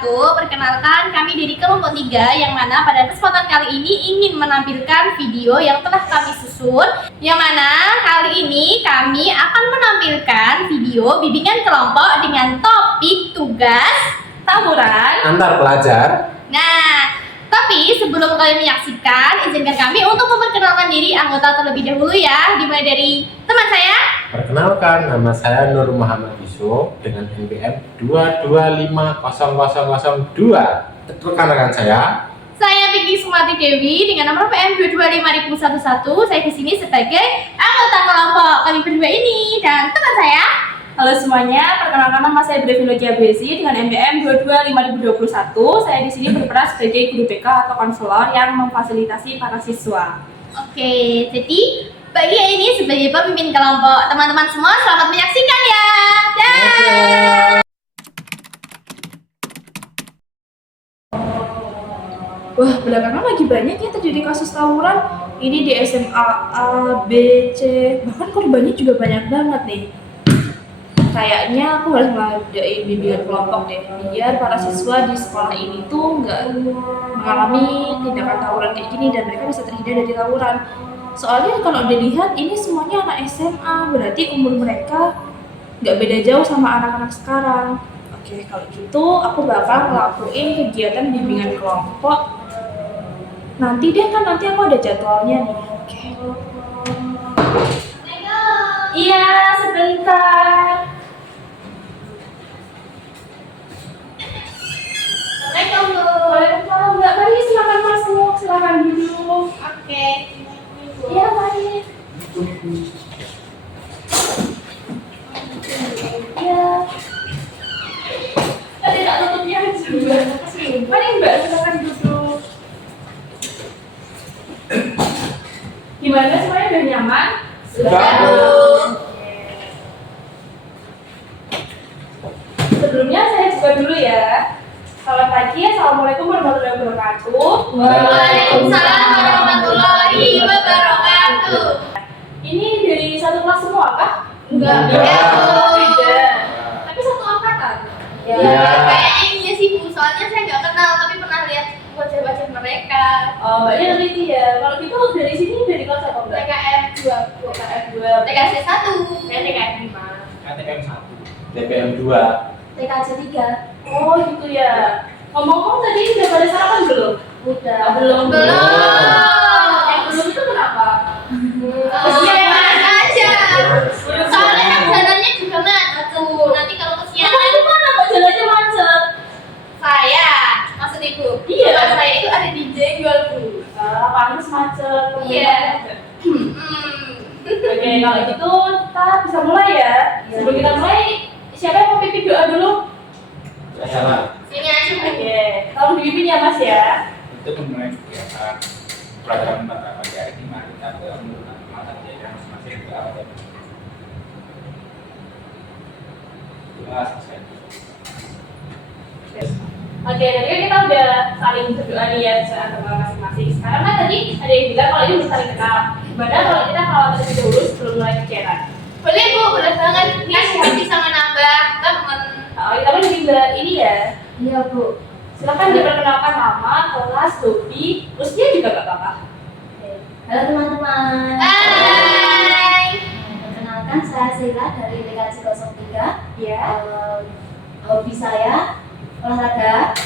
wabarakatuh. Perkenalkan, kami dari kelompok 3 yang mana pada kesempatan kali ini ingin menampilkan video yang telah kami susun. Yang mana kali ini kami akan menampilkan video bimbingan kelompok dengan topik tugas tawuran antar pelajar. Nah, tapi sebelum kalian menyaksikan, izinkan kami untuk memperkenalkan diri anggota terlebih dahulu ya. Dimulai dari teman saya. Perkenalkan, nama saya Nur Muhammad Yusuf dengan NPM 2250002. Rekan-rekan saya. Saya Vicky Sumarti Dewi dengan nomor PM 225011. Saya di sini sebagai anggota kelompok kami berdua ini dan teman saya. Halo semuanya, perkenalkan nama saya Brevino Giabesi dengan NPM 22521. Saya di sini berperan sebagai guru BK atau konselor yang memfasilitasi para siswa. Oke, jadi bagi ini sebagai pemimpin kelompok. Teman-teman semua selamat menyaksikan ya. Dah. Wah, belakangan lagi banyak ya terjadi kasus tawuran. Ini di SMA A, B, C, bahkan korbannya juga banyak banget nih. Kayaknya aku harus ngadain bimbingan kelompok deh, biar para siswa di sekolah ini tuh nggak mengalami tindakan tawuran kayak gini dan mereka bisa terhindar dari tawuran. Soalnya kalau udah lihat ini semuanya anak SMA, berarti umur mereka nggak beda jauh sama anak-anak sekarang. Oke, kalau gitu aku bakal ngelakuin kegiatan bimbingan kelompok. Nanti aku ada jadwalnya nih. Oke. Iya, sebentar. Waalaikumsalam, Mbak. Mari silakan masuk, silakan duduk. Oke. Iya, mari. Iya. Tadi tak tutupnya aja, Mbak. Mari, Mbak, silakan duduk. Gimana, semuanya udah nyaman? Sudah. Sebelumnya saya buka dulu ya. Selamat pagi, assalamualaikum warahmatullahi wabarakatuh. Waalaikumsalam warahmatullahi wabarakatuh. Ini dari satu kelas semua kah? Enggak. Beda. Tapi satu angkatan. Iya. Kayaknya iya sih Bu, soalnya saya nggak kenal tapi pernah lihat wajah-wajah mereka. Oh, Mbaknya teliti ya. Kalau gitu dari sini dari kelas apa, Mbak? TKM 2, TKF 2. TKC 1, TKF 5. KTM 1, TPM 2. TKC 3. Oh, gitu ya. Ngomong-ngomong tadi udah pada sarapan belum? Udah. Belum. Yang belum itu kenapa? Kesiangan aja. Soalnya kan jalannya juga macet tuh. Nanti kalau Emang kesiangan itu mana kok jalannya macet? saya, maksud Ibu. Iya. Tempat saya itu ada di Jenggol, Bu. Pantes macet. Iya. Oke, kalau gitu kita bisa mulai ya. Sebelum kita mulai, siapa yang mau pimpin doa dulu? Salah. Sini aja, Bu. Oke, tolong dipimpin ya Mas ya. Untuk memulai kegiatan pelajaran pada pagi hari ini, mari kita menggunakan mata pelajaran masing-masing ke awal. Selesai. Oke, tadi kan kita udah saling berdoa nih ya antara masing-masing. Sekarang kan tadi ada yang bilang kalau ini bisa saling kenal. Gimana kalau kita kenalan terlebih dahulu sebelum mulai kegiatan? Boleh, Bu, boleh banget. Kan bisa menambah teman. Oh, kita kan juga ini ya. Iya, Bu. Silakan diperkenalkan nama, kelas, hobi, usia juga gak apa-apa. Halo teman-teman. Hai. Perkenalkan saya Sheila dari TKC 03. Ya. Hobi saya olahraga.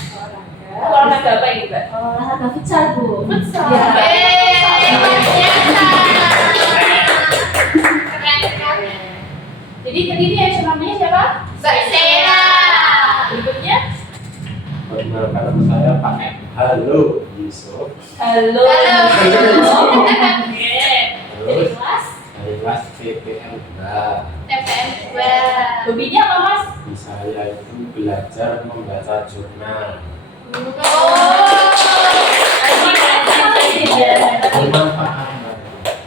Olahraga apa ini, Mbak? Olahraga futsal, Bu. Futsal. Ya. Luar biasa. Keren sekali. Jadi tadi ini yang namanya siapa? Mbak Sheila. Berikutnya. Perkenalkan saya Pak M. Halo Yusuf. Halo. Halo. Oke. Dari Terus kelas. dari kelas TPM 2. TPM 2. Hobinya apa, Mas? Di saya itu belajar membaca jurnal. Bermanfaat.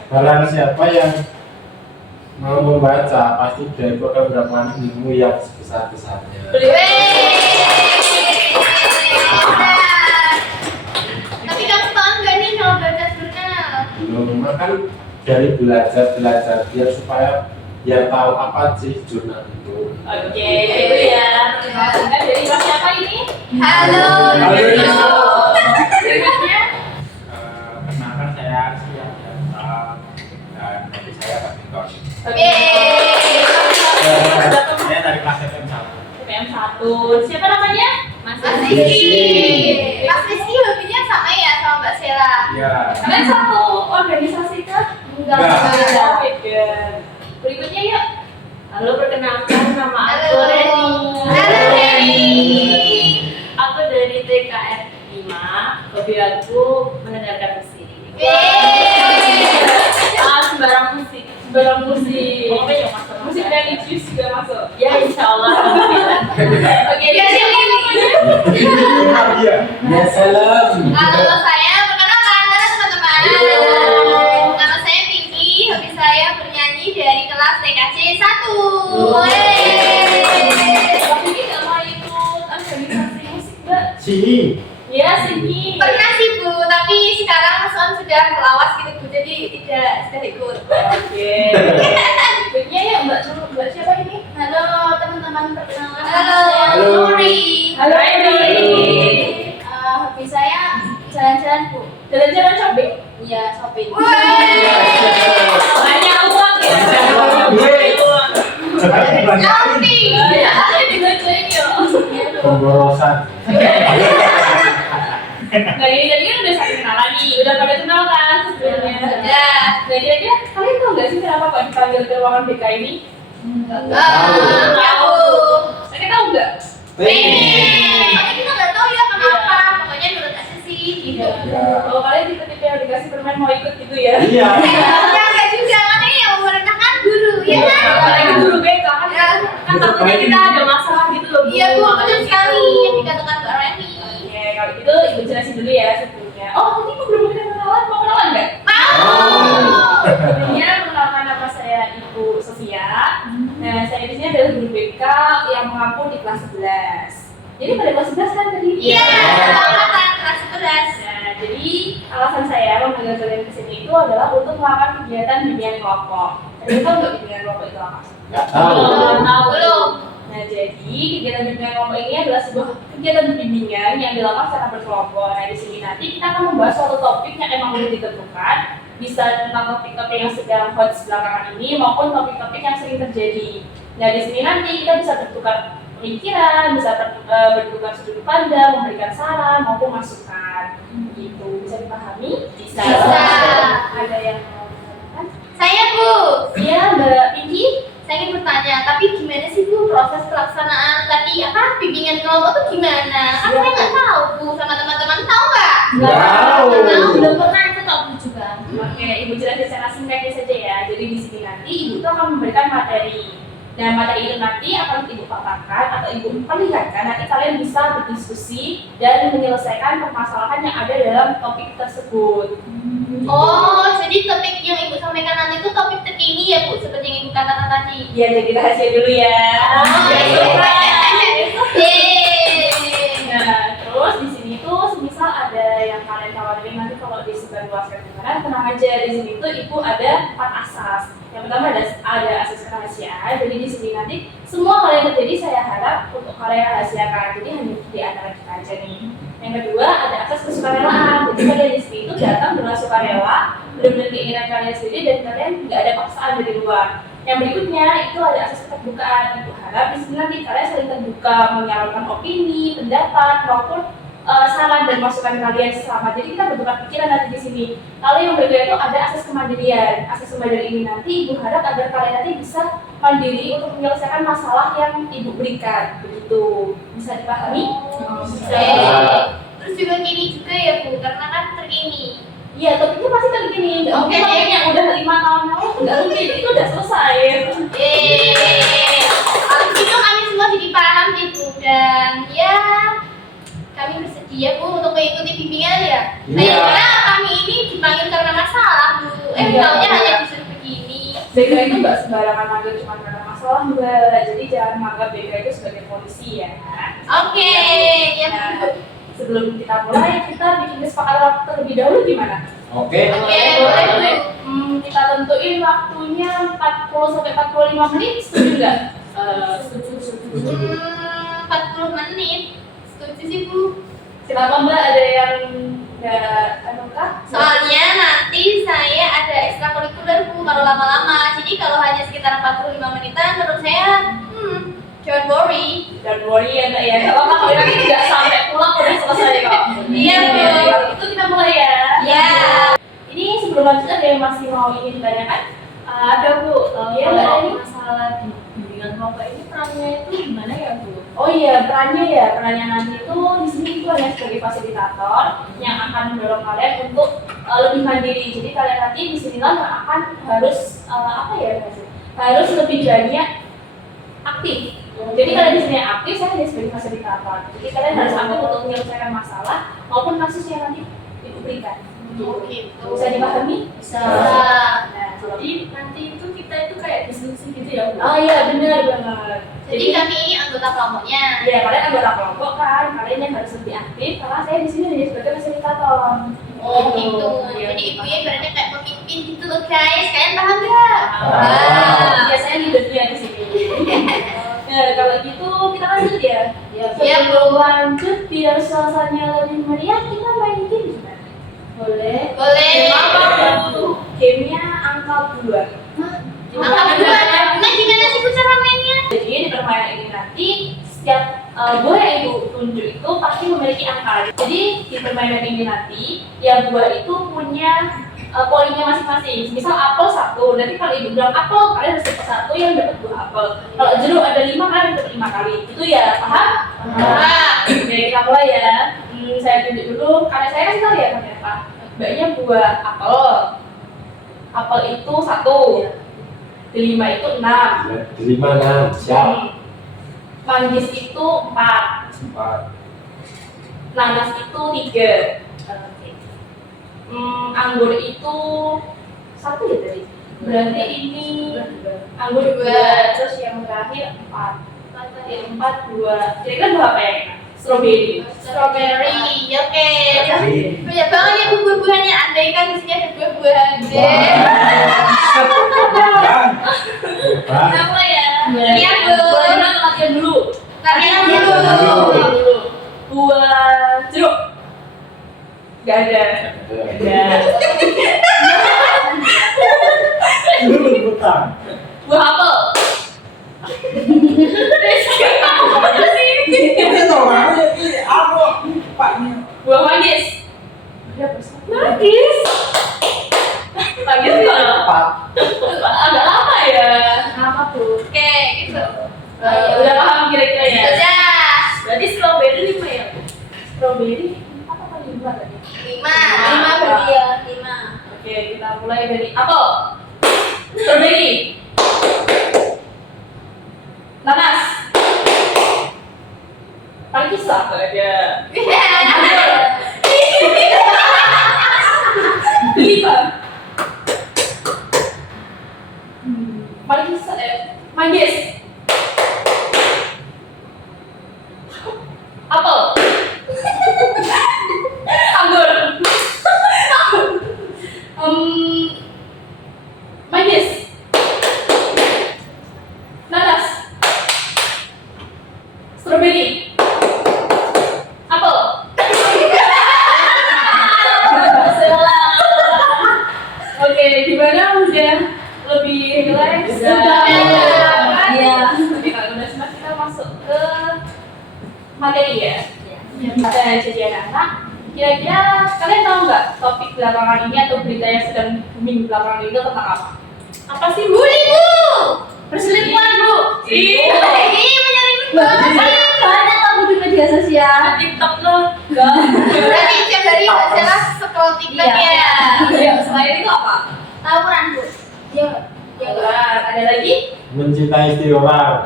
Barang siapa yang mau membaca pasti dia itu akan mendapatkan ilmu yang sebesar-besarnya. Tapi kamu bangga nih kalau baca jurnal. Belum makan dari belajar biar supaya biar tahu apa sih jurnal itu. Oke, itu ya. Perkenalkan dari kelas siapa ini? Halo. Berikutnya. Perkenalkan saya Arsi dan dari saya Pak Binton. Oke. Saya dari kelas FM 1. PM 1. Siapa namanya? Mas Rizky. Mas Rizky hobinya sama ya sama Mbak Sela. Iya. Kalian satu organisasi kah? Enggak. Beda. Berikutnya yuk. Halo, perkenalkan nama aku Halo. Reni. Halo Reni. Aku dari TKF 5. Hobi aku mendengarkan musik. Sembarang musik. Pokoknya yang masuk. Musik religius juga masuk. Ya, insya Allah. Oke, Ya, siapa Reni. namanya? Ya salam. Halo saya, perkenalkan teman-teman. Nama saya Pinky, hobi saya bernyanyi dari kelas TKC 1. Tapi ini nggak mau ikut organisasi musik, Mbak. Sini. Ya, Sigi. Pernah sih Bu, tapi sekarang sudah melawas gitu Bu, jadi tidak ikut. Oke. Berikutnya ya Mbak siapa ini? Halo teman-teman, perkenalkan Halo, Halo. Nuri. Halo Edi. hobi saya jalan-jalan Bu. Jalan-jalan shopping? Iya, shopping. Banyak uang ya. Banyak uang. Sekali dibanyakin. Shopping. Ada dibacain ya. Pemborosan. Nah ini tadi kan udah saling kenalan nih, udah pada kenal kan sebelumnya. Ya. Nah kira-kira kalian tahu nggak sih kenapa kok dipanggil ke ruangan BK ini? Tahu. Kalian tahu nggak? Soalnya kita nggak tahu ya kenapa. Pokoknya menurut aja sih gitu. Ya. Kalau kalian tipe-tipe yang dikasih permen mau ikut gitu ya? Iya. Ya nggak juga, makanya yang memerintahkan guru, ya kan? Apalagi guru BK kan, Ya. kan takutnya kita ada masalah gitu loh. Iya Bu, makanya betul gitu. sekali yang dikatakan Mbak Reni. Oke, kalau gitu ibu jelasin dulu ya sebelumnya. Oh, tadi ibu belum kenalan, mau kenalan nggak? Mau. Sebelumnya mengenalkan nama saya Ibu Sofia. Nah, saya di sini adalah guru BK yang mengaku di kelas 11. Jadi pada kelas 11 kan tadi? Iya, angkatan kelas 11. Nah, jadi alasan saya memanggil kalian ke sini itu adalah untuk melakukan kegiatan bimbingan kelompok. Kalian tahu nggak bimbingan kelompok itu apa? Nggak tahu. Belum tahu. Belum. Nah, jadi kegiatan bimbingan kelompok ini adalah sebuah kegiatan bimbingan yang dilakukan secara berkelompok. Nah, di sini nanti kita akan membahas suatu topik yang emang udah ditentukan, bisa tentang topik-topik yang sedang hot belakangan ini maupun topik-topik yang sering terjadi. Nah, di sini nanti kita bisa bertukar pemikiran, bisa bertukar sudut pandang, memberikan saran maupun masukan. Gitu, bisa dipahami? Bisa. Ada yang mau ditanyakan? Saya Bu, Iya, Mbak Pinky. saya ingin bertanya, tapi gimana sih Bu proses pelaksanaan tadi apa bimbingan kelompok tuh gimana? Kan saya nggak tahu Bu, sama teman-teman tahu nggak? Nggak tahu. Tahu, belum pernah ikut tahu juga. Oke, Ibu jelasin secara singkatnya saja ya. Jadi di sini nanti Ibu tuh akan memberikan materi. Nah, materi itu nanti akan Ibu paparkan atau Ibu perlihatkan. Nanti kalian bisa berdiskusi dan menyelesaikan permasalahan yang ada dalam topik tersebut. Oh, jadi topik yang Ibu sampaikan nanti itu topik terkini ya Bu, seperti yang Ibu katakan tadi. Ya, jadi rahasia dulu ya. Oh, Nah, terus di sini tuh semisal ada yang kalian khawatirin nanti kalau disebarluaskan gimana, tenang aja. Di sini tuh Ibu ada 4 asas. Yang pertama ada asas kerahasiaan. Jadi di sini nanti semua hal yang terjadi saya harap untuk kalian rahasiakan. Jadi hanya di antara kita aja nih. Yang kedua ada asas kesukarelaan. Jadi kalian di sini itu datang dengan sukarela, benar-benar keinginan kalian sendiri dan kalian tidak ada paksaan dari luar. Yang berikutnya itu ada asas keterbukaan. Ibu harap di sini nanti kalian saling terbuka menyalurkan opini, pendapat maupun saran dan masukan kalian sesama. Jadi kita bertukar pikiran nanti di sini. Lalu yang berikutnya itu ada asas kemandirian. Asas kemandirian ini nanti Ibu harap agar kalian nanti bisa mandiri untuk menyelesaikan masalah yang Ibu berikan. Begitu. Bisa dipahami? Terus juga gini juga ya Bu, karena kan terkini. Iya, topiknya pasti tadi gini. Nggak mungkin topik yang udah 5 tahun lalu, nggak mungkin. Itu udah selesai. Kalau gitu kami semua jadi paham nih Bu, dan ya kami bersedia Bu untuk mengikuti bimbingan ya. Iya. Karena kami ini dipanggil karena masalah Bu. Iya. Taunya hanya disuruh begini. BK itu nggak sembarangan manggil cuma karena masalah, Mbak. Jadi jangan menganggap BK itu sebagai polisi ya. Oke, ya Nah, Bu. sebelum kita mulai, kita bikin kesepakatan terlebih dahulu gimana? Oke. Oke, boleh Bu. Kita tentuin waktunya 40-45 menit, setuju nggak? Setuju. 40 menit. Setuju sih, Bu. Kenapa Mbak, ada yang nggak kah? Soalnya nanti saya ada ekstrakurikuler, Bu, kalau lama-lama. Jadi kalau hanya sekitar 45 menitan menurut saya don't worry. Don't worry ya Mbak ya, nggak apa-apa kalau nanti nggak sampai pulang udah selesai kok. Iya, Bu. Kalau itu kita mulai ya. Ya. Ini sebelum lanjut ada yang masih mau ingin ditanyakan? Ada Bu, Iya, kalau Mbak Ani. masalah di bimbingan kelompok ini perannya itu gimana ya Bu? Oh iya, perannya nanti itu di sini itu hanya sebagai fasilitator yang akan mendorong kalian untuk lebih mandiri. Jadi kalian nanti di sinilah yang akan harus harus lebih banyak aktif. Jadi kalian di sini aktif, saya hanya sebagai fasilitator. Jadi kalian harus aktif untuk menyelesaikan masalah maupun kasus yang nanti ibu berikan. Oh, gitu. Bisa dipahami? Bisa. Nah, Jadi nanti itu kita itu kayak diskusi gitu ya Bu? oh iya benar banget. Jadi kami ini anggota kelompoknya. Ya kalian anggota kelompok kan, kalian yang harus lebih aktif karena saya di sini hanya sebagai fasilitator. Oh gitu. Iya, Jadi ibu paham. ya ibaratnya kayak pemimpin gitu loh guys. Kalian paham nggak? Biasanya leadernya di sini. Nah kalau gitu kita lanjut ya. Ya, Sebelum lanjut biar suasananya lebih meriah kita main game gimana? boleh. Boleh. Game apa tuh? Gamenya angka 2. Angka 2. Nah gimana sih Bu cara mainnya? Jadi di permainan ini nanti setiap buah yang ibu tunjuk itu pasti memiliki angka. Jadi di permainan ini nanti yang buah itu punya poinnya masing-masing. Misal apel 1, nanti kalau ibu bilang apel kalian harus dapat 1 yang dapat 2 apel. Kalau jeruk ada 5 kalian dapat 5 kali. Itu ya paham? Oke kita mulai ya. Saya tunjuk dulu karena saya kasih tahu ya ternyata mbaknya buah apel. Apel itu 1. Di 5 itu 6. 5 6 siap. Manggis itu 4, 4. nanas itu 3, anggur itu 1 ya tadi. Berarti ini anggur 2, terus yang terakhir 4. 4 2. Kira-kira buah apa ya? Strawberry. Strawberry. Oke. Jadi, Banyak banget ya Bu buah-buahannya. Andai kan di sini ada buah-buahan deh. Pak, Apa ya? Iya, Bu. Buah latihan dulu. Kalian dulu. Latihan dulu. Buah jeruk. Gak ada. Gak. lu rebutan. Buah apel. Buah manggis. Manggis. Manggis gimana? 4. Agak lama ya. Apa tuh? Oke, gitu. Udah paham kira-kira ya? Sudah. Berarti strawberry 5 ya? Strawberry apa kali 5 tadi? 5. 5 berarti ya? 5. Oke, kita mulai dari apel. Strawberry. Nanas. Paling kisah aja. Lima. Paling kisah manggis. Apel. Anggur. Manggis. Nanas. Strawberry. Apel. Oke, gimana udah lebih relax? Iya. Jadi kalau udah sempat kita masuk ke materi ya. Nah, jadi anak-anak, kira-kira kalian tahu nggak topik belakangan ini atau berita yang sedang booming belakangan ini tentang apa? Apa sih bully Bu? Perselingkuhan Bu. Ih, menyelingkuh banget. Banyak kamu di media sosial. TikTok lo. Enggak. Berarti tiap hari nggak salah scroll TikTok Iya. ya. Selain itu apa? Tawuran Bu. Ya, Ya, ada lagi? Mencintai istri orang.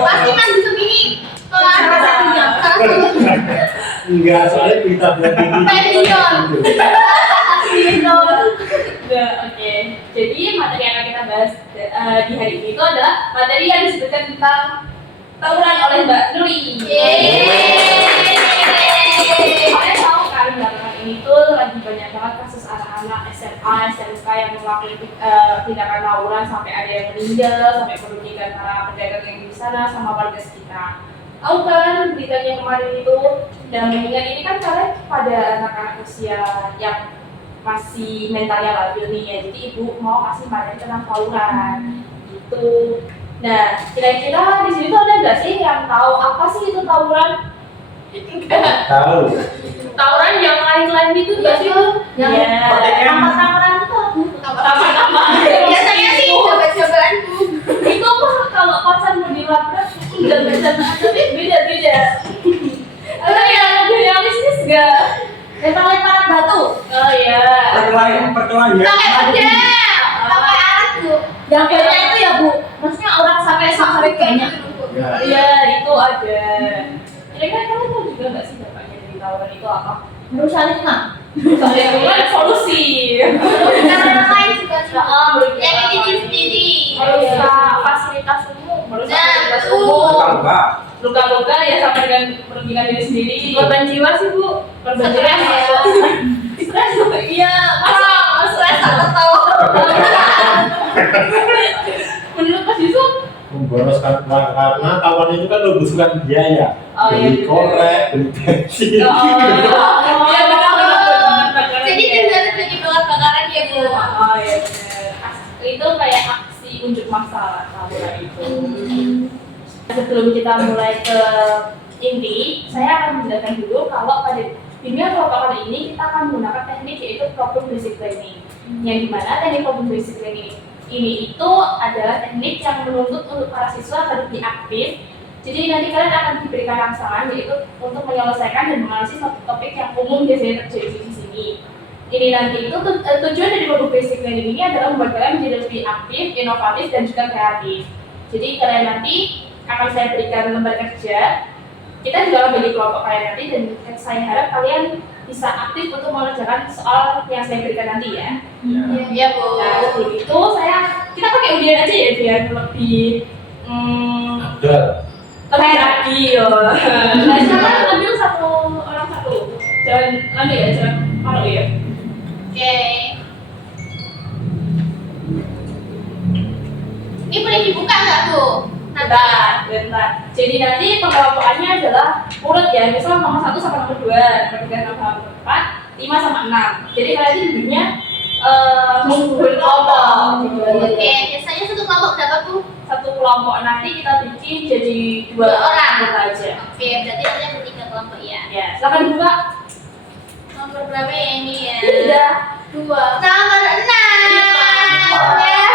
Pasti masuk ini kelas satunya. Enggak, soalnya berita breaking Pedion. Nah, oke. Jadi materi yang akan kita bahas di hari ini itu adalah materi yang disebutkan tentang tawuran oleh Mbak Nuri. Yeay. Kalian tahu kan belakangan ini tuh lagi banyak banget kasus anak anak-anak SMA, SMK yang melakukan tindakan tawuran sampai ada yang meninggal, sampai merugikan para pedagang yang di sana sama warga sekitar. Tahu kan beritanya kemarin itu? Dan mengingat ini kan kalian pada anak-anak usia yang masih mentalnya labil nih ya, jadi ibu mau kasih materi tentang tawuran gitu. Nah, kira-kira di sini tuh ada nggak sih yang tahu apa sih itu tawuran? Tahu. Tawuran yang lain-lain itu nggak sih tuh? Yang tamat-tamaran itu Sama-sama. Biasanya sih coba-cobaan Itu apa kalau pacar mau dilabrak nggak bercandaan tapi beda-beda. Ada yang lebih realistis nggak? lempar-lemparan batu. Oh iya. Perkelahian. pakai pedang, pakai alat Bu. Yang banyak itu ya Bu, maksudnya orang sampai banyak. Ya. Iya itu ada. Kira-kira kamu tahu juga nggak sih dampaknya dari tawuran itu apa? Merusak lingkungan. Soalnya itu kan solusi. Cara lain juga sih. Merugikan Yang orang ini lain. sendiri. Merusak fasilitas umum, merusak Nah, fasilitas tuh. umum. Luka. Luka-luka ya sampai dengan merugikan diri sendiri. Korban jiwa sih Bu. Korban jiwa Stres ya. masuk. Stres iya. Stres atau tahu. Menurut Mas Yusuf? Memboroskan uang karena tawuran itu kan membutuhkan biaya. Oh, iya, Beli bener. korek, beli bensin. Iya benar. Jadi tidak terjadi bakar-bakaran ya Bu. Oh iya benar. Itu kayak aksi unjuk massa tawuran itu. Sebelum kita mulai ke inti, saya akan menjelaskan dulu kalau pada bimbingan kelompok kali ini kita akan menggunakan teknik yaitu problem basic learning. Yang dimana teknik problem basic learning ini itu adalah teknik yang menuntut untuk para siswa harus aktif. Jadi nanti kalian akan diberikan rangsangan yaitu untuk menyelesaikan dan menganalisis satu topik yang umum biasanya terjadi di sini. Ini nanti itu tujuan dari problem basic learning ini adalah membuat kalian menjadi lebih aktif, inovatif dan juga kreatif. Jadi kalian nanti akan saya berikan lembar kerja. Kita juga akan bagi kelompok kalian nanti dan saya harap kalian bisa aktif untuk mengerjakan soal yang saya berikan nanti ya. Iya Bu. Nah sebelum itu kita pakai undian aja ya biar lebih Ada. lebih adil. Nah silakan ambil satu orang satu. Jangan ambil ya, jangan malu ya. Oke. Ini boleh dibuka nggak Bu? Bentar. Jadi nanti pengelompokannya adalah urut ya, misal nomor 1 sampai nomor 2, nomor 3 sampai nomor 4, 5 sampai 6. Jadi kalian ini duduknya berkelompok gitu. Oke, biasanya satu kelompok berapa Bu? Satu kelompok nanti kita bikin jadi 2 orang aja. Oke, berarti nanti ada 3 kelompok ya. Ya, silakan buka. Nomor berapa ya ini ya? Sudah. 2. Nomor 6. Ya.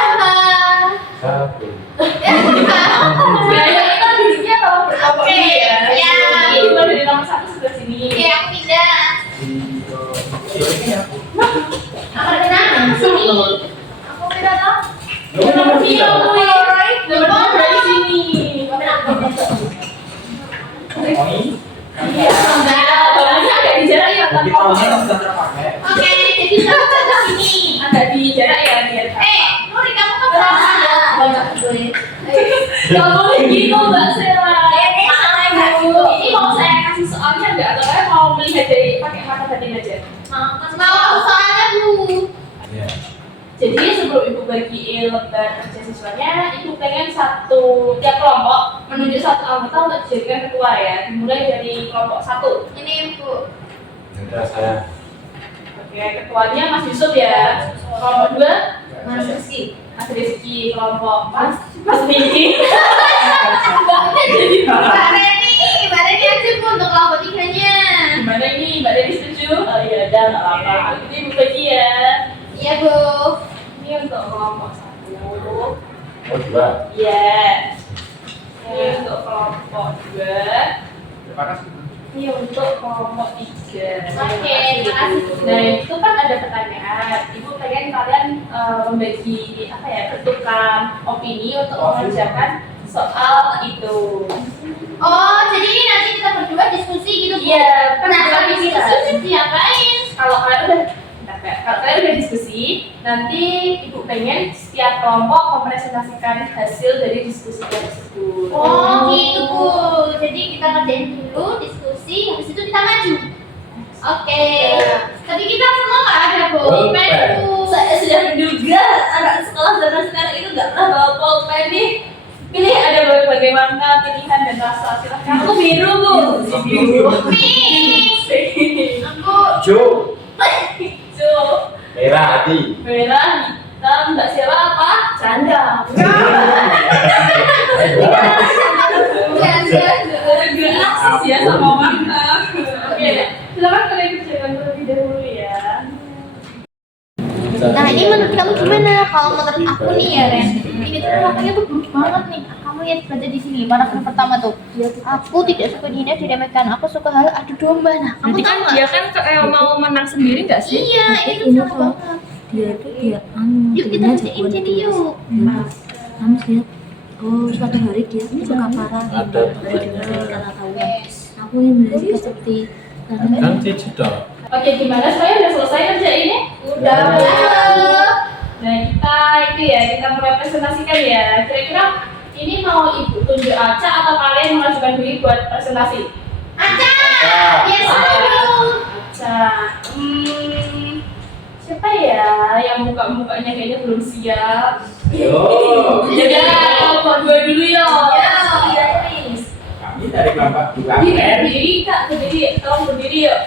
Satu. Biasanya kita duduknya kalau berkelompok Oke, ini ya. ya. Ini baru dari nomor 1 sebelah sini. Oke, aku pindah. Nomor 6 sini. Aku pindah toh? Nomor 3 nomor 2 dari sini. Iya, bagusnya agak di jarak ya, kan? Sudah terpakai. Oke, jadi sama ke sini. Agak di jarak ya biar. Nuri kamu kan berapa? Banyak gue. Gak boleh gitu Mbak Sela. Maaf, Bu. Ini mau saya kasih soalnya nggak? Atau kalian mau melihat dari pakai mata batin aja? Mau aku soalnya Bu. Ya. Jadi sebelum ibu bagi lembar kerja siswanya, ibu pengen tiap kelompok menunjuk satu anggota untuk dijadikan ketua ya. Dimulai dari kelompok 1. Ini Bu. Sudah saya. Oke, ketuanya Mas Yusuf ya. Kelompok 2 Mas Rizky. Mas Rizky, kelompok Mas Miki. Mbak Reni aja Bu untuk kelompok 3-nya. Gimana ini Mbak Dewi setuju? Oh iya, udah nggak apa-apa. Jadi ibu bagi ya. Iya Bu. Ini untuk kelompok 1. Oh, dua. Iya. Ini untuk kelompok 2. Terima kasih. Ini untuk kelompok 3. Oke, terima kasih, Bu. Nah itu kan ada pertanyaan. Ibu pengen kalian membagi bertukar opini untuk mengerjakan soal itu. Oh, jadi ini nanti kita berdua diskusi gitu Bu. Iya, Kenapa berdua bisa bisa. diapain? Kalau kalian udah diskusi, nanti ibu pengen setiap kelompok mempresentasikan hasil dari diskusi tersebut. Oh, gitu Bu. Jadi kita ngerjain dulu diskusi, habis itu kita maju. Oke. Tadi kita semua nggak ada pulpen Bu. Saya sudah menduga anak sekolah zaman sekarang itu nggak pernah bawa pulpen nih. Pilih ada berbagai warna, pilihan dan rasa. Silahkan. Aku biru Bu. Biru. Aku hijau, Hijau, merah hati. merah, hitam. Mbak siapa apa? Canda. Agak asis ya sama warna. Oke, silakan kalian kerjakan terlebih dahulu ya. Nah ini menurut kamu gimana? Kalau menurut aku nih ya Ren, ini tuh warnanya tuh buruk banget nih. Kamu lihat baca di sini, paragraf pertama tuh. Aku tidak suka dihina, diremehkan. Aku suka hal adu domba. Nah, kamu Berarti tahu kan nggak? dia kan kayak mau menang sendiri nggak sih? Iya, itu ini sama kok banget. dia itu dia Yuk kita kerjain jadi yuk. kamu lihat oh suatu hari dia suka parah Ada karena tahu aku ini belajar seperti karena kan sih sudah. Oke, gimana? Saya udah selesai kerja ini? Udah. Nah, kita kita mulai presentasikan ya. Kira-kira ini mau ibu tunjuk Aca atau kalian mengajukan diri buat presentasi? Aca, yes dulu. Aca. Siapa ya yang mukanya kayaknya belum siap? Yo. Ya, mau dua dulu ya. Ya. Kami dari kelompok 2 Berdiri Kak, berdiri. Tolong berdiri yuk.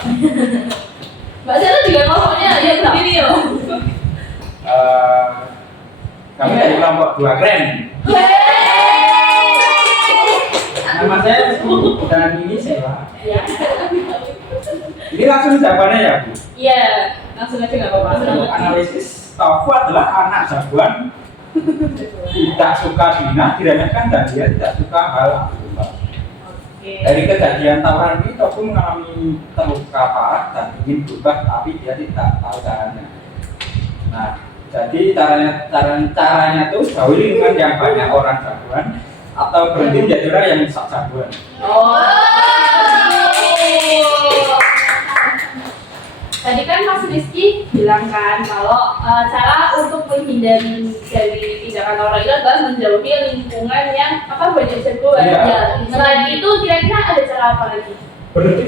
Mbak Sarah juga ngomongnya, ya berdiri yuk. Kami dari kelompok 2 Grand. Nama saya dan ini Sheila. Ya. Ini langsung jawabannya ya Bu. Iya, langsung aja nggak apa-apa. Untuk analisis Tofu adalah anak jagoan, tidak suka dihina, diremehkan dan dia tidak suka hal adu domba. Oke. Dari kejadian tawaran ini Tofu mengalami terluka parah dan ingin berubah tapi dia tidak tahu caranya. Nah, jadi caranya tuh jauhi lingkungan yang banyak orang jagoan atau berhenti menjadi orang yang sak jagoan. Tadi kan Mas Rizky bilang kan kalau cara untuk menghindari dari tindakan orang itu adalah menjauhi lingkungan yang banyak jagoan. Iya. Ya, selain itu kira-kira ada cara apa lagi? Berhenti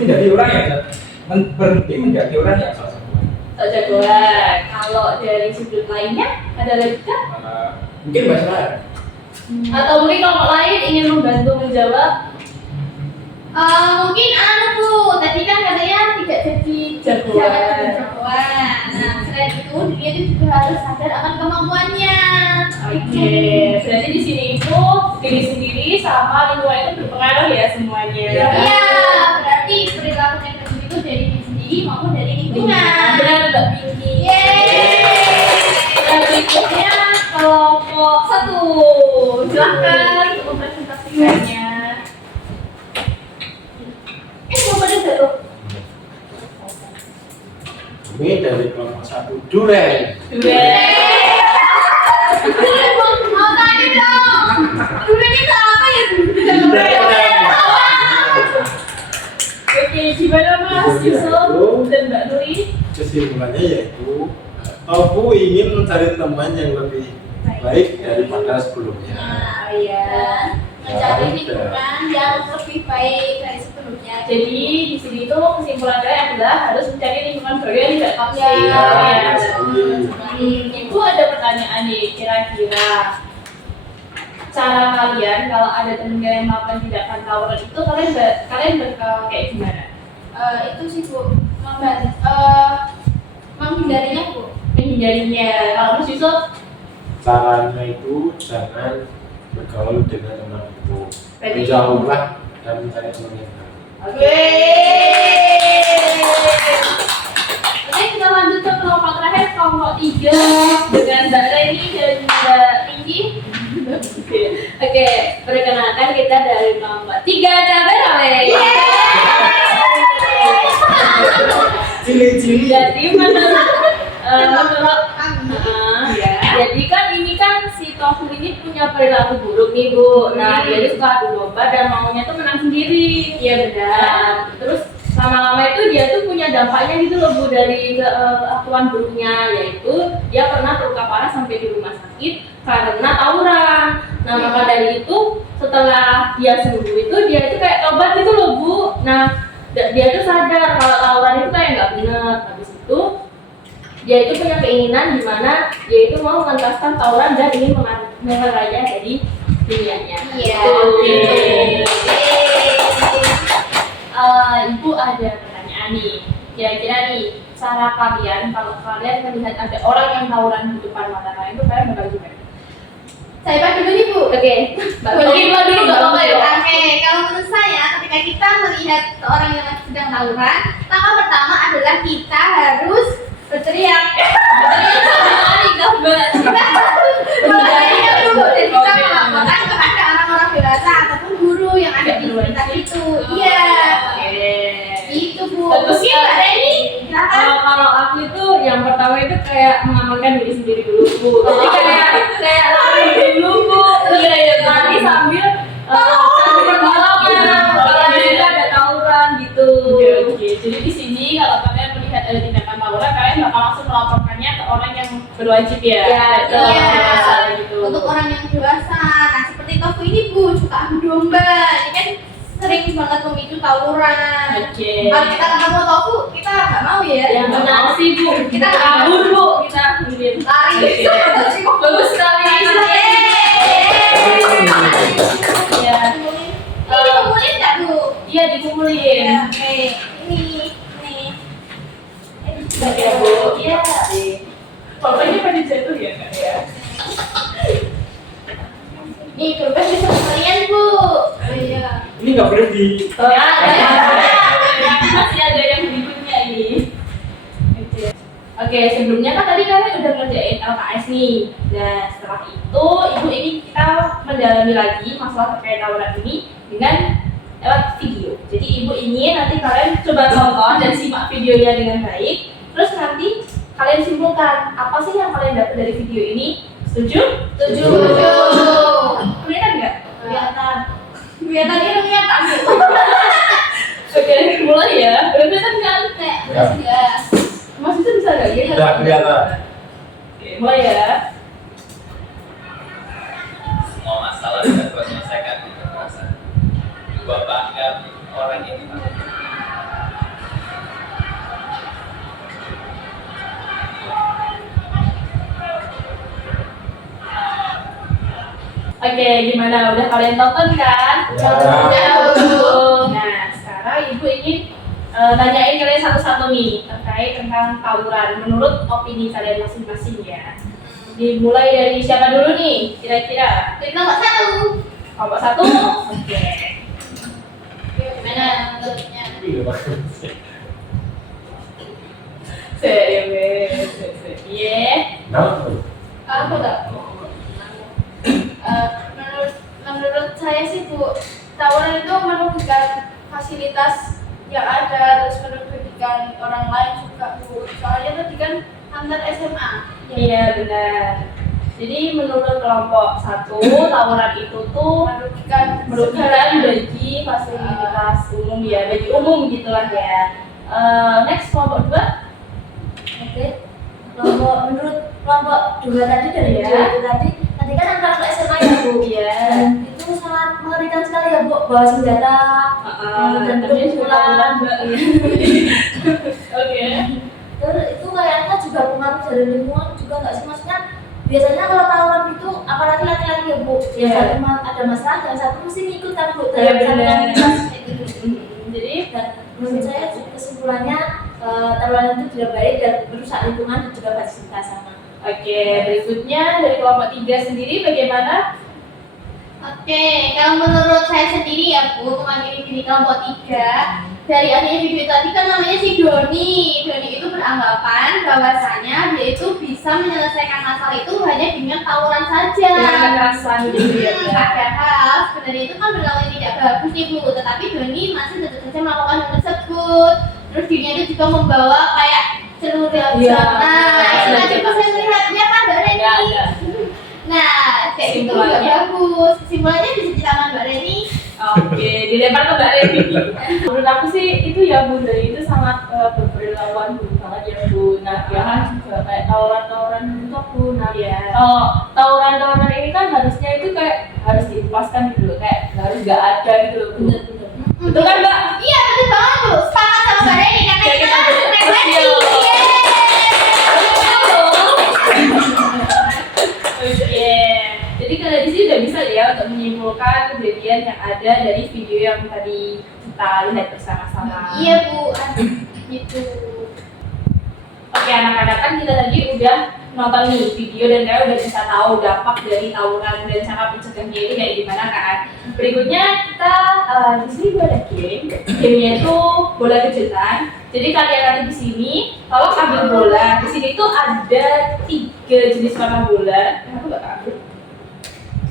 menjadi orang yang sak jagoan. Tak jagoan. Kalau dari sudut lainnya ada lagi kan? Mungkin bahasa Atau mungkin kelompok lain ingin membantu menjawab? Mungkin Bu, tadi kan katanya tidak jadi Jagoan. jangan jadi jagoan. Nah, selain itu dia itu juga harus sadar akan kemampuannya. Oke, berarti di sini itu diri sendiri sama lingkungan itu berpengaruh ya semuanya. Iya, berarti perilaku negatif itu dari diri sendiri maupun dari lingkungan. Benar Mbak Pinky. Yeay. Dan berikutnya kelompok 1. Silahkan untuk presentasikannya. Mau pada jatuh? Ini dari kelompok 1 Duren. Mau tanya dong. Duren itu apa ya? Oke, gimana Mas Yusuf dan Mbak Nuri? Kesimpulannya yaitu Tofu ingin mencari teman yang lebih baik daripada sebelumnya. Nah, iya. Mencari lingkungan yang lebih baik dari sebelumnya. Jadi di sini tuh kesimpulannya adalah harus mencari lingkungan baru yang tidak toksik. Iya. Itu ada pertanyaan nih, kira-kira cara kalian kalau ada temen kalian yang melakukan tindakan tawuran itu kalian bakal kayak gimana? Itu sih Bu, menghindarinya Bu. Menghindarinya. Kalau Mas Yusuf, Caranya itu jangan bergaul dengan teman itu. Berarti- Menjauhlah dan mencari teman yang baik. oke. Oke, kita lanjut ke kelompok terakhir, kelompok 3 dengan Mbak Reni dan Mbak Tinggi. Oke, perkenalkan kita dari kelompok 3 cabai rawit. Cili-cili. Jadi menurut Ya. jadi kan ini kan si Tofu ini punya perilaku buruk nih Bu. Nah dia itu suka adu domba dan maunya tuh menang sendiri. Iya benar. Nah, terus lama-lama itu dia tuh punya dampaknya gitu loh Bu dari kelakuan buruknya, yaitu dia pernah terluka parah sampai di rumah sakit karena tawuran. Nah maka dari itu setelah dia sembuh itu dia itu kayak tobat gitu loh Bu. Nah dia tuh sadar kalau tawuran itu kayak nggak benar. Habis itu itu dia itu punya keinginan di mana dia itu mau mengentaskan tawuran dan ingin meraih dari dunianya. Iya. Ibu ada pertanyaan nih. Kira-kira nih cara kalian kalau kalian melihat ada orang yang tawuran di depan mata kalian itu kalian bakal gimana? Saya pakai dulu nih Bu. Oke. Mungkin Mbak dulu nggak apa-apa ya. Oke, kalau menurut saya ketika kita melihat orang yang sedang tawuran, langkah pertama adalah kita harus berteriak. Berteriak sama lari gambar. Kita harus berteriak dulu dan kita melaporkan kepada orang-orang dewasa ataupun guru yang ada di sekitar itu. Iya. Itu Bu. Mungkin Mbak Reni, silakan. Kalau aku itu yang pertama itu kayak mengamankan diri sendiri dulu Bu. Jadi kayak lari dulu Bu. Iya lari sambil pertolongan. Kalau di sini ada tawuran gitu. Oke. Jadi di sini kalau kalian melihat ada tindakan tawuran, kalian bakal langsung melaporkannya ke orang yang berwajib ya. Iya. Gitu. Untuk orang yang dewasa. Nah, seperti Tofu ini Bu, suka adu domba. Ini kan sering banget memicu tawuran. Oke. Kalau kita nggak mau Tofu, kita nggak mau ya. Yang benar sih Bu. Kita kabur Bu. Kita kemudian lari. bagus sekali. Ya. Ini dikumpulin nggak Bu? Iya dikumpulin. Oke. Ini. Oke Bu. Iya. Bapaknya pada jatuh ya Kak ya. Nih, coba bisa kalian Bu. Iya. Ini nggak berhenti. Ya, masih ada yang berikutnya ini. Oke, sebelumnya kan tadi kalian udah ngerjain LKS nih. Nah, setelah itu Ibu ini kita mendalami lagi masalah terkait tawuran ini dengan lewat video. Jadi Ibu ingin nanti kalian coba tonton dan simak videonya dengan baik. Terus nanti kalian simpulkan apa sih yang kalian dapat dari video ini. Setuju? Setuju. Kelihatan nggak? Kelihatan. Kelihatannya kelihatan. Oke, mulai ya. Udah kelihatan kan? Ya. Maksudnya bisa nggak? Gitu? Udah kelihatan. Oke, mulai ya. Semua masalah bisa gue selesaikan di kekerasan. Gue bangga orang ini. Oke, gimana? Udah kalian tonton kan? Ya. Nah, sekarang Ibu ingin tanyain kalian satu-satu nih terkait tentang tawuran menurut opini kalian masing-masing ya. Dimulai dari siapa dulu nih? Kira-kira? Dari nomor 1. Kelompok 1? Oke. Gimana menurutnya? Iya. Aku enggak. Menurut saya sih Bu, tawuran itu merugikan fasilitas yang ada, terus merugikan orang lain juga Bu. Soalnya tadi kan antar SMA. Iya benar. Jadi menurut kelompok 1 tawuran itu tuh merugikan bagi fasilitas umum ya, bagi umum gitulah ya. Next kelompok 2. Oke. Menurut kelompok 2 tadi dari Iya. video itu tadi kan antara ke SMA ya Bu. Iya. Dan itu sangat mengerikan sekali ya Bu, bawa senjata dan Tapi juga tawuran pukulan. Mbak. Oke. Terus itu kayaknya juga pengaruh dari lingkungan juga nggak sih, maksudnya biasanya kalau tawuran itu apalagi laki-laki ya Bu, Iya. yang satu ada masalah, yang satu mesti ngikut kan Bu, Iya, dalam benar. salingan Jadi dan menurut saya kesimpulannya tawuran itu tidak baik dan merusak lingkungan dan juga fasilitas sama. oke, berikutnya dari kelompok 3 sendiri bagaimana? Oke, kalau menurut saya sendiri ya Bu, mewakili diri kelompok 3, dari adanya video tadi kan namanya si Doni. Doni itu beranggapan bahwasanya dia itu bisa menyelesaikan masalah itu hanya dengan tawuran saja. Dengan kekerasan gitu ya. Padahal sebenarnya itu kan berlaku tidak bagus nih Bu, tetapi Doni masih tetap saja melakukan hal tersebut. Terus dirinya itu juga membawa kayak seluruh Iya. nah, itu tadi pas saya melihatnya kan Mbak Reni. Ya, ada. Nah, kayak gitu nggak Kesimpulannya? bagus. Kesimpulannya bisa diceritakan Mbak Reni. Oke, dilempar ke Mbak Revi. Menurut aku sih itu ya Bu, dari itu sangat berlawan dulu banget ya Bu. Nah, ya kan juga kayak tawuran-tawuran dulu tuh Bu. Nah, kalau tawuran-tawuran ini kan harusnya itu kayak harus dilepaskan gitu loh, kayak harus nggak ada gitu loh Bu. Betul kan Mbak? Iya betul banget Bu. Sepakat sama Mbak Reni karena Kayak kita kita harus bersosial. frekuensi. menyimpulkan kejadian yang ada dari video yang tadi kita lihat bersama-sama. Iya Bu, gitu. Oke anak-anak, kan kita tadi udah nonton nih video dan kalian udah bisa tahu dampak dari tawuran dan cara mencegahnya itu kayak gimana kan. Berikutnya kita di sini gue ada gamenya itu bola kejutan. Jadi kalian nanti di sini kalau ambil bola, di sini tuh ada 3 jenis warna bola. Aku nggak ambil.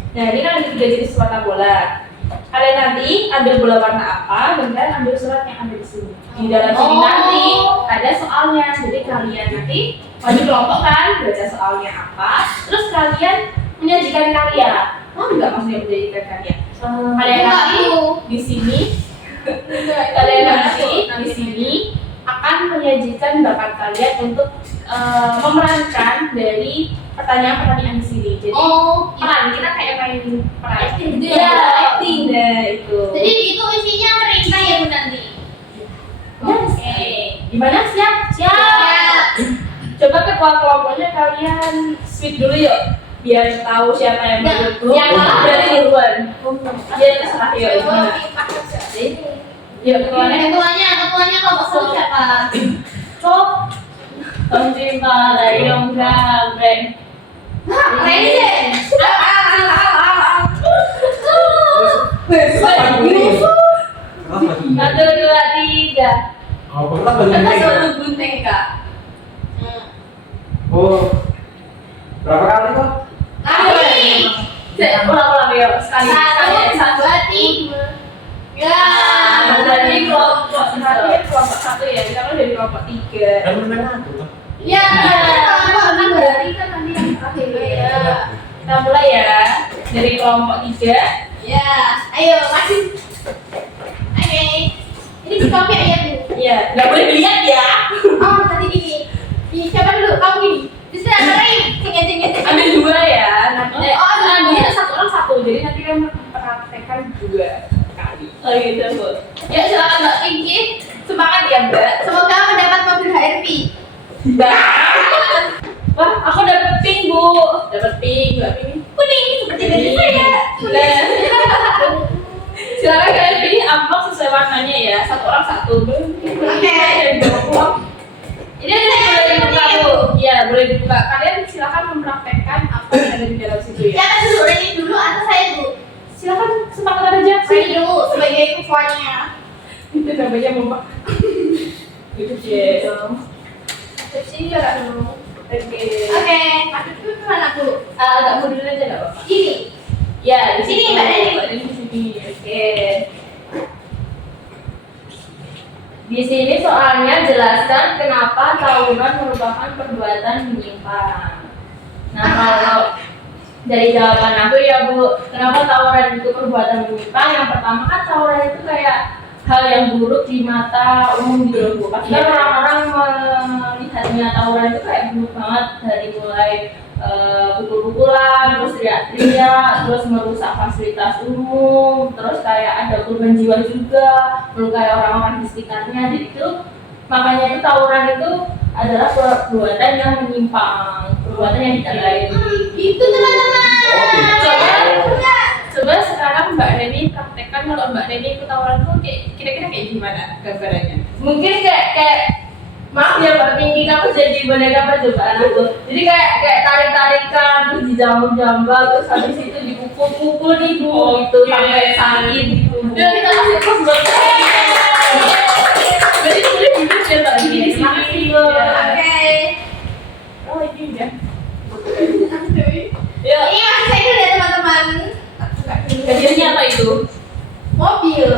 Nah ini kan ada 3 jenis warna bola. Kalian nanti ambil bola warna apa dan kalian ambil surat yang ada di sini. Di dalam sini nanti ada soalnya. Jadi kalian nanti wajib kelompok kan baca soalnya apa. Terus kalian menyajikan karya. Enggak maksudnya menyajikan karya. Kalian nanti di sini. Kalian nanti di sini akan menyajikan bakat kalian untuk memerankan dari pertanyaan-pertanyaan di sini. Jadi peran kita kayak main peran acting gitu ya, acting nah itu. Jadi itu isinya perintah ya Bu nanti. Oke. Gimana siap? Siap. Coba ketua kelompoknya kalian sweet dulu yuk, biar tahu siapa yang dulu. Yang kalah dari duluan. Dia terserah yuk. Gimana? Yuk Ketuanya kelompok satu siapa? Cok. Cinta dari dong gambreng. Raiden. Satu, dua, tiga. Oh, pernah bagi Kita mereka? satu gunting kak. Oh, berapa kali kok? Ulang-ulang yuk sekali. Satu, dua, tiga. Ya. Berarti kelompok satu ya. Kita kan dari kelompok 3. Kan menang aku tuh. Ya. Kan berarti kan nanti yang terakhir ya. Kita mulai ya dari kelompok 3. Ya. Ayo masih. Oke. Ini di kopi ya Bu. Iya, nggak boleh dilihat ya. Oh tadi gini. Siapa dulu? Kamu gini. Terus ada lain. Cengeng. Ambil 2 ya. Oh, Dia satu orang satu. Jadi nanti kan mempraktekkan 2 kali. Oh gitu Bu. Ya silakan Mbak Pinky. Semangat ya Mbak. Semoga mendapat mobil HRV. Wah, aku dapet pink Bu. Dapet pink, Mbak Pink. Kuning seperti dari saya. Silakan kalian pilih amplop sesuai warnanya ya. Satu orang satu. Oke. Ini ada boleh dibuka Bu. Iya, boleh dibuka. Kalian silakan mempraktekkan apa yang ada di dalam situ ya. Siapa dulu? Reni dulu atau saya Bu? Silakan kesempatan aja. Reni dulu sebagai ketuanya. Itu namanya Mbak. Itu sih. Sini juga dulu. Oke. Oke. Masuk dulu kemana Bu? Agak mundur aja nggak apa-apa. Ini. Ya, di Sini, situ. Mbak Reni. Mbak Reni di sini. Oke. Di sini soalnya jelaskan kenapa tawuran merupakan perbuatan menyimpang. Nah, kalau dari jawaban aku ya Bu, kenapa tawuran itu perbuatan menyimpang? Yang pertama kan tawuran itu kayak hal yang buruk di mata umum gitu loh Bu. Pasti kan orang-orang melihatnya tawuran itu kayak buruk banget, dari mulai pukul-pukulan, terus teriak-teriak, terus merusak fasilitas umum, terus kayak ada korban jiwa juga, melukai orang-orang di sekitarnya. Jadi itu makanya itu tawuran itu adalah perbuatan yang menyimpang, perbuatan yang tidak baik. Gitu teman-teman. Coba sekarang Mbak Reni praktekkan, kalau Mbak Reni ikut tawuran tuh kira-kira kayak gimana gambarannya? Mungkin kayak maaf ya Mbak Pinky, kamu jadi boneka percobaan aku. Jadi kayak tarik-tarikan, terus dijambak-jambak, terus habis itu dipukul-pukul nih Bu, gitu sampai sakit gitu. Dan kita kasih terus buat jadi boleh duduk ya Mbak Pinky di sini. Oke. Oh ini udah. Ini masih saya dulu ya teman-teman. Hadiahnya apa itu? Mobil.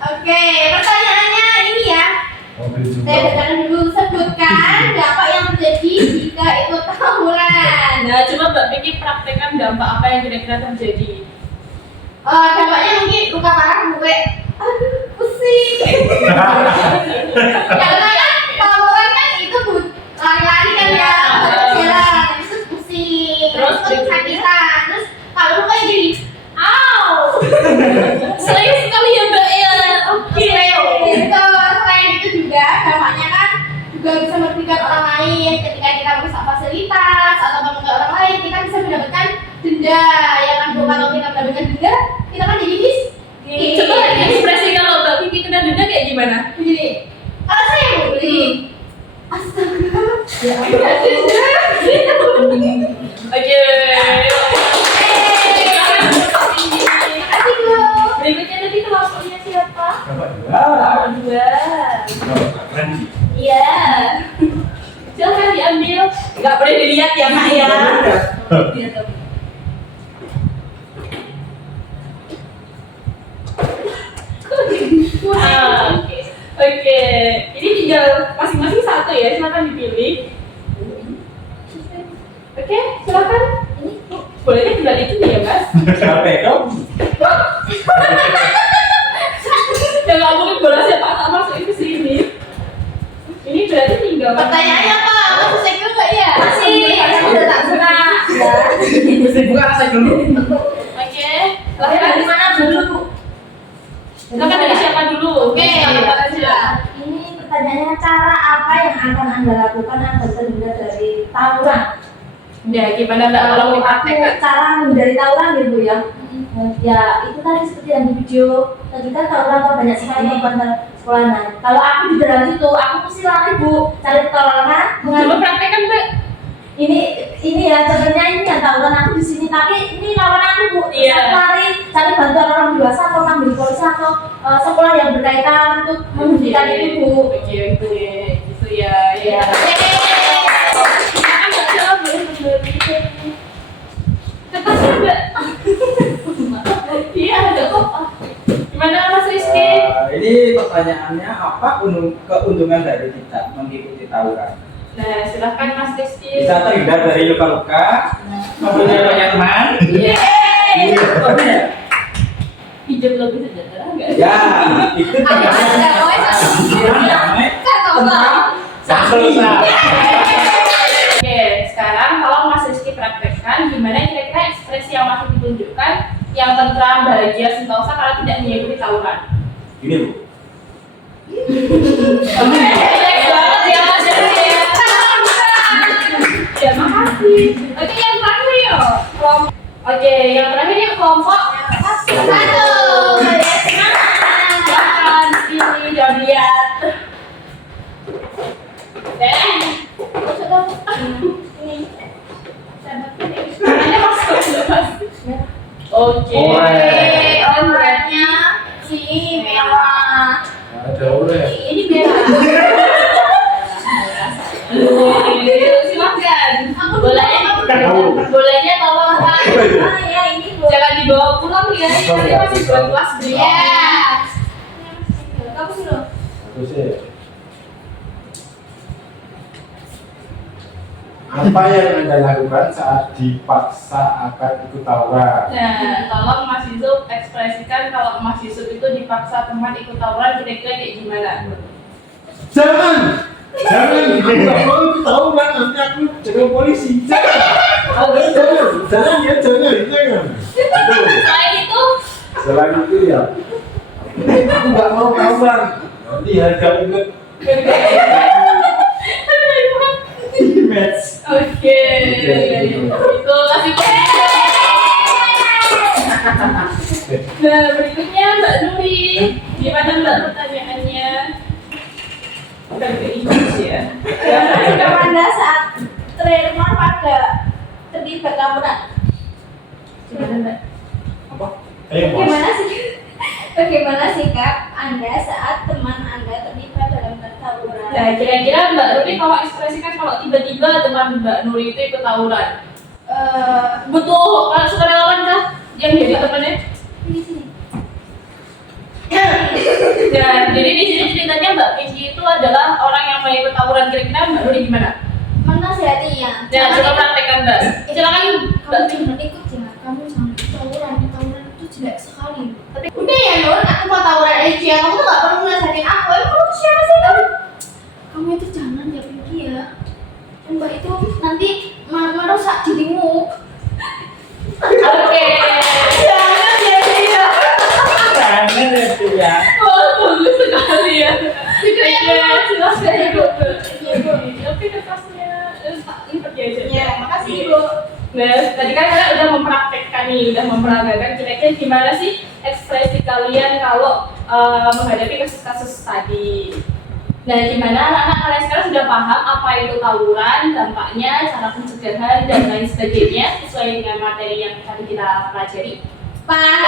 Oke, pertanyaannya ini ya. Mobil juga. Saya bacakan dulu, sebutkan dampak yang terjadi jika ikut tawuran. Nah, coba Mbak Pinky praktekkan dampak apa yang kira-kira terjadi. Dampaknya mungkin luka parah gue. Aduh, pusing. Karena kan tawuran kan itu lari-lari kan ya, jalan, itu pusing, Terus kesakitan. Terus kalau luka jadi, au. Sayang sekali ya Mbak ya. Oke. Selain itu juga dampaknya kan juga bisa merugikan orang lain. Ketika kita merusak fasilitas atau mengganggu orang lain, kita bisa mendapatkan denda, ya kan Bu? kalau kita mendapatkan denda, kita kan jadi Coba ekspresi kalau Mbak Vicky kena denda kayak gimana? Jadi, kalau saya Bu, jadi astaga. Ya Oke. Asik Bu. Berikutnya nanti kelompoknya siapa? Dapat dua. Nomor 2. Dapat keren sih. Iya. Silahkan diambil. Nggak boleh dilihat ya Mak ya. Oke. Oke. Ini tinggal masing-masing satu ya. Silakan dipilih. Oke, silakan. Ini bolehnya tinggal itu ya Mas. Siapa itu? Ya nggak mungkin bola siapa tak masuk ke sini. Ini berarti tinggal. Pertanyaannya apa? Kamu segel nggak ya? Masih, saya udah tak buka. Ya. Mesti buka saya dulu. Oke. Oke, dari mana dulu, Bu? Silakan dari siapa dulu? Oke, apa aja? Ini pertanyaannya, cara apa yang akan Anda lakukan agar terhindar dari tawuran? Ya, gimana Mbak kalau Kalau aku dipraktekkan? cara menghindari tawuran gitu ya. Ya, itu tadi seperti yang di video. Tadi kan tawuran kok banyak sekali korban sekolahan. Kalau aku di dalam situ, aku mesti lari Bu, cari pertolongan. Coba praktekkan Mbak. Ini ya contohnya ini yang tawuran aku di sini, tapi ini lawan aku Bu. Iya. Aku lari cari bantuan orang dewasa atau manggil polisi atau sekolah yang berkaitan untuk menghentikan itu Bu. Oke, gitu ya. Ya. Silakan Mbak Jawab, boleh memberi. Kertasnya Mbak. Iya, ada apa? Gimana Mas Rizky? Ini pertanyaannya apa keuntungan dari tidak mengikuti tawuran? Nah, silahkan Mas Rizky. Bisa terhindar dari luka-luka, mempunyai banyak teman. Iya. Contohnya ya? Pinjam lebih sejahtera enggak? Ya, itu damai, Selesai. Oke, sekarang kalau Mas Rizky praktekkan, gimana kira-kira ekspresi yang masih ditunjukkan yang tentram, bahagia, sentosa kalau tidak mengikuti tawuran? Gini Bu. Oke, relax banget ya Mas Rizky. Ya, makasih. Oke, yang terakhir ya. Oke, yang terakhir yang kelompok Satu. Silahkan sini, jangan lihat. Tangannya masuk, Mas. Oke. Orangnya si mewah. Ada oleh. Ini merah. Silakan. Aku Bolanya tolong Pak. ya ini Bu. Jangan dibawa pulang ya. Nanti masih buat kelas dulu. Ya. Kamu dulu. Terus ya. Apa yang Anda lakukan saat dipaksa akan ikut tawuran? Nah, tolong Mas Yusuf ekspresikan kalau Mas Yusuf itu dipaksa teman ikut tawuran kira-kira kayak gimana? Jangan! Jangan! Aku nggak mau ikut tawuran, nanti aku jaga polisi. Jangan! Jangan ya, jangan. Itu. Selain itu, Selain itu ya, aku nggak mau tawuran. Nanti harga ikut match. oke. Itu kasih Nah, berikutnya Mbak Nuri. Gimana Mbak pertanyaannya? Udah ke Inggris ya. Bagaimana saat trainer pada terlibat tawuran? Gimana Mbak? Apa? Ayo bos. Bagaimana sikap Anda saat teman Anda terlibat dalam tawuran? Nah, kira-kira Mbak Nuri kalau ekspresikan kalau tiba-tiba teman Mbak Nuri itu ikut tawuran, butuh sukarelawan kah yang jadi temannya? Nah, jadi di sini ceritanya Mbak Vicky itu adalah orang yang mau ikut tawuran. Kira-kira Mbak Nuri gimana? Menasihatinya. Nah, coba praktekkan Mbak. Silakan Mbak Kamu Vicky. jangan ikut ya. Kamu jangan ikut tawuran. Tawuran itu jelek sekali. Tapi udah ya Nur, aku mau tawuran aja. Kamu tuh gak perlu nasihatin aku. Emang kamu tuh siapa sih? Kamu itu jangan ya Vicky ya. Mbak itu nanti merusak dirimu. Oke. Jangan ya dia. Kangen itu ya. Wah, bagus sekali ya. Itu ya Nur. Silakan ya, Bu. Iya Bu. Oke, kertasnya lipat ya aja. Ya, makasih Bu. Nah, tadi kan kalian udah mempraktekkan nih, udah memperagakan kira-kira gimana sih ekspresi kalian kalau menghadapi kasus-kasus tadi. Nah, gimana anak-anak kalian sekarang sudah paham apa itu tawuran, dampaknya, cara pencegahan, dan lain sebagainya sesuai dengan materi yang tadi kita pelajari? Paham.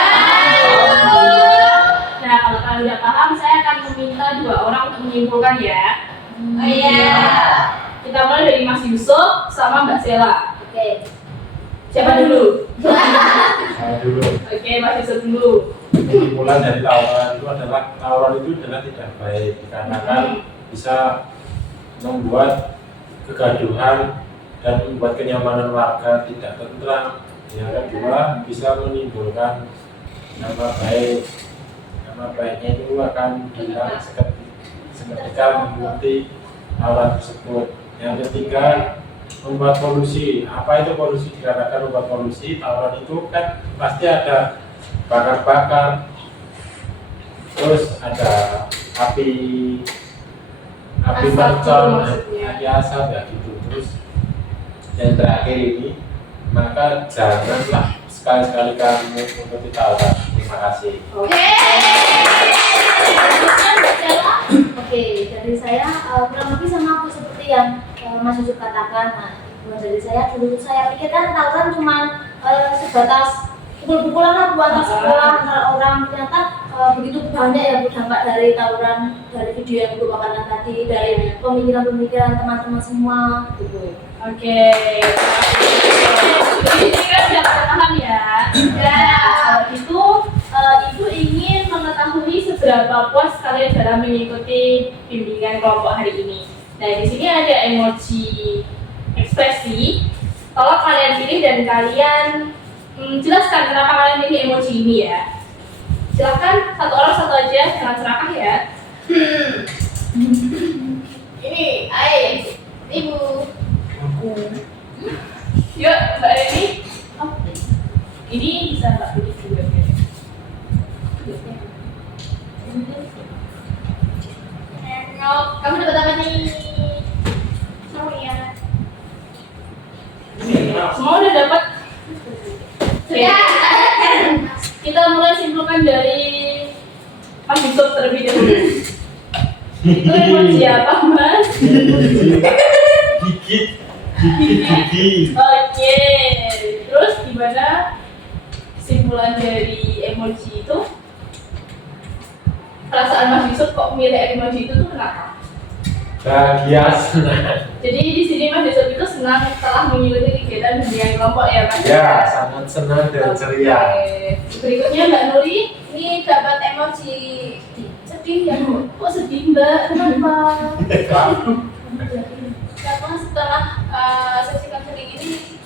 Nah, kalau kalian udah paham, saya akan meminta 2 orang untuk menyimpulkan ya. Oh iya. Kita mulai dari Mas Yusuf sama Mbak Sela. Oke. Siapa dulu? Saya dulu. Oke, Mas Yusuf dulu. Kesimpulan dari tawuran itu adalah tidak baik karena kan bisa membuat kegaduhan dan membuat kenyamanan warga tidak tentram. Yang kedua bisa menimbulkan nama baik. Nama baiknya itu akan hilang seketika mengikuti tawuran tersebut. Yang ketiga membuat polusi. Apa itu polusi? Dikarenakan membuat polusi, tawuran itu kan pasti ada bakar-bakar, terus ada api Asap mercon, maksudnya. api asap ya gitu. Terus yang terakhir ini, maka janganlah sekali-sekali kamu mengikuti tawuran. Terima kasih. Oke. Oke, dari saya kurang lebih sama aku seperti yang Mas Yusuf katakan. Nah, kalau dari saya dulu saya pikir kan tawuran cuma sebatas pukul-pukulan lah buat atas sekolah antara orang. Ternyata begitu banyak ya berdampak dari tawuran, dari video yang Ibu paparkan tadi, dari pemikiran-pemikiran teman-teman semua gitu. Oke. Jadi kan sudah paham ya. Ya, kalau itu Ibu ingin mengetahui seberapa puas kalian dalam mengikuti bimbingan kelompok hari ini. Nah, di sini ada emoji ekspresi. Tolong kalian pilih dan kalian jelaskan kenapa kalian pilih emoji ini ya. Silakan satu orang satu aja, jangan serakah ya. Ini, ayo, Ibu. Yuk, Mbak Reni. Oh, ini bisa Mbak pilih juga. Enok, kamu dapat apa nih? Sorry ya. Semua udah dapat. Ya. Kita mulai simpulkan dari Mas Yusuf terlebih dahulu. Itu emoji apa, Mas? Gigi. Oke. Terus gimana simpulan dari emoji itu? Perasaan Mas Yusuf kok milih emoji itu tuh kenapa? Bahagia, senang. Jadi di sini Mas Yusuf itu senang setelah mengikuti kegiatan bimbingan kelompok ya, Mas? Ya, sangat senang dan ceria. Oke. Berikutnya Mbak Nuri. Ini dapat emoji sedih ya. Kok sedih Mbak? Kenapa? Karena setelah sesi konseling ini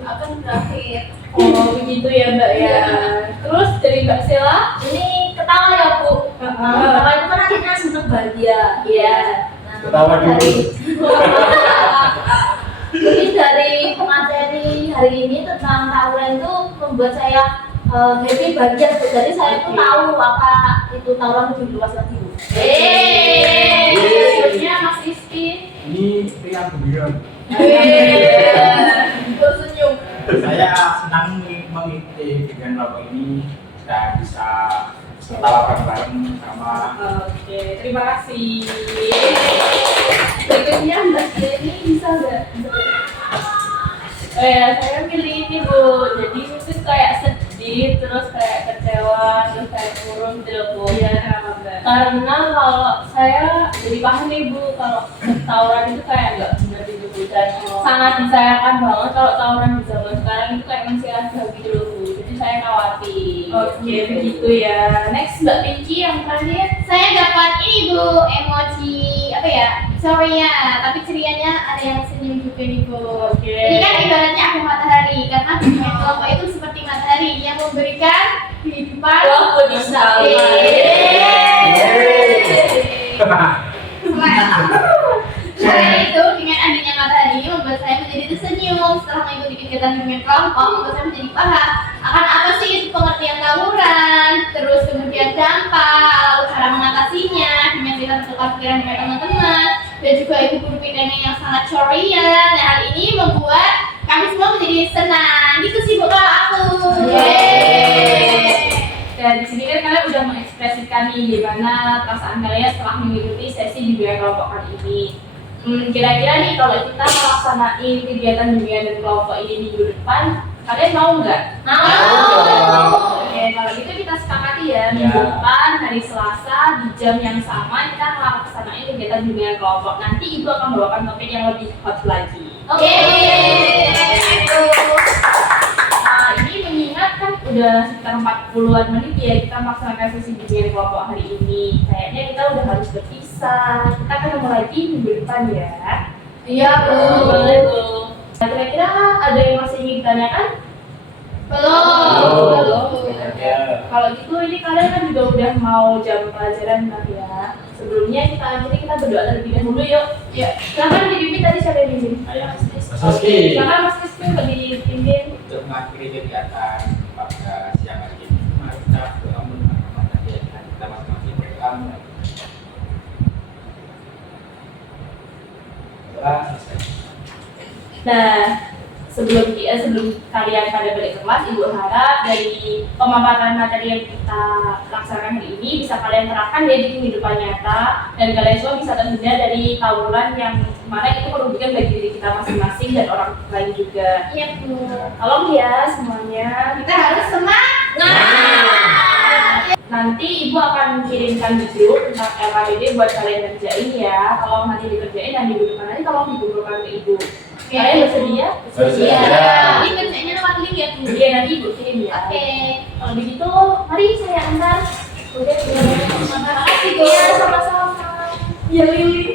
akan berakhir. Oh begitu ya Mbak ya. Terus dari Mbak Sela? Ini ketawa ya Bu. Ketawa itu kan akhirnya senang bahagia. Iya. Nah, Ketawa dulu. Mungkin dari materi hari ini tentang tawuran itu membuat saya happy bahagia. Jadi saya tuh tahu apa itu tawuran lebih luas lagi. Berikutnya Mas Rizky. Ini pria gembira. Tersenyum. Saya senang mengikuti dengan kelompok ini dan bisa ketawa bareng sama. Oke, terima kasih. Berikutnya Mbak Jenny bisa nggak? Saya pilih ini Bu. Jadi itu kayak sedih, terus kayak kecewa, terus kayak murung gitu Bu. Iya, kenapa Mbak? Karena kalau saya jadi paham nih Bu, kalau tawuran itu kayak nggak benar gitu Bu. Dan sangat disayangkan banget kalau tawuran di zaman sekarang itu kayak masih ada gitu loh Bu. Jadi saya khawatir. Oke, begitu ya. Next Mbak Pinky yang terakhir. Saya dapat ini Bu, emoji apa ya? Sorry ya, tapi cerianya ada yang senyum juga nih Bu. Oke. Ini kan ibaratnya aku matahari, karena bimbingan kelompok itu seperti matahari yang memberikan kehidupan. Walaupun di sana. Selain itu, dengan adanya matahari ini membuat saya menjadi tersenyum. Setelah mengikuti kegiatan bimbingan kelompok, membuat saya menjadi paham akan apa sih itu pengertian tawuran, terus kemudian dampak, lalu cara mengatasinya, dengan kita bertukar pikiran dengan teman-teman, dan juga itu guru pidana yang sangat ceria. Nah, hal ini membuat kami semua menjadi senang. Gitu sih Bu kalau aku. Dan di sini kan kalian udah mengekspresikan nih gimana perasaan kalian setelah mengikuti sesi bimbingan kelompok kali ini. Kira-kira nih kalau kita melaksanain kegiatan bimbingan dan kelompok ini minggu depan, kalian mau nggak? Mau. Oke, kalau gitu kita sepakati ya minggu depan hari Selasa di jam yang sama kita melaksanain kegiatan bimbingan kelompok. Nanti ibu akan membawakan topik yang lebih hot lagi. Oke. Nah, ini mengingat kan udah sekitar 40-an menit ya kita melaksanakan sesi bimbingan kelompok hari ini. Kayaknya kita udah harus berpisah. Kita akan ketemu lagi minggu depan ya. Iya Bu. Boleh Bu. Nah, kira-kira ada yang masih ingin ditanyakan? Belum. Kalau gitu ini kalian kan juga udah mau jam pelajaran kan ya. Sebelumnya kita berdoa terlebih dahulu yuk. Ya. Silakan dipimpin tadi siapa yang pimpin? Mas Rizky. Silakan Mas Rizky untuk dipimpin. Untuk mengakhiri kegiatan pada siang hari ini, mari kita berdoa bersama kita masing-masing berdoa. Doa selesai. Nah, sebelum kalian pada balik kelas, Ibu harap dari pemaparan materi yang kita laksanakan hari ini bisa kalian terapkan ya di kehidupan nyata dan kalian semua bisa terhindar dari tawuran yang mana itu merugikan bagi diri kita masing-masing dan orang lain juga. Iya Bu. Tolong ya semuanya. Kita harus semangat. Nanti Ibu akan kirimkan video tentang LKPD buat kalian kerjain ya. Kalau nanti dikerjain dan minggu depan nanti tolong dikumpulkan ke Ibu. Kalian bersedia? Bersedia. Ini kerjanya lewat link ya Bu. Iya nanti Ibu kirim ya. Oke. Kalau begitu, mari saya antar. Oke, terima kasih. Terima kasih Bu. Iya, sama-sama. Ya Lili.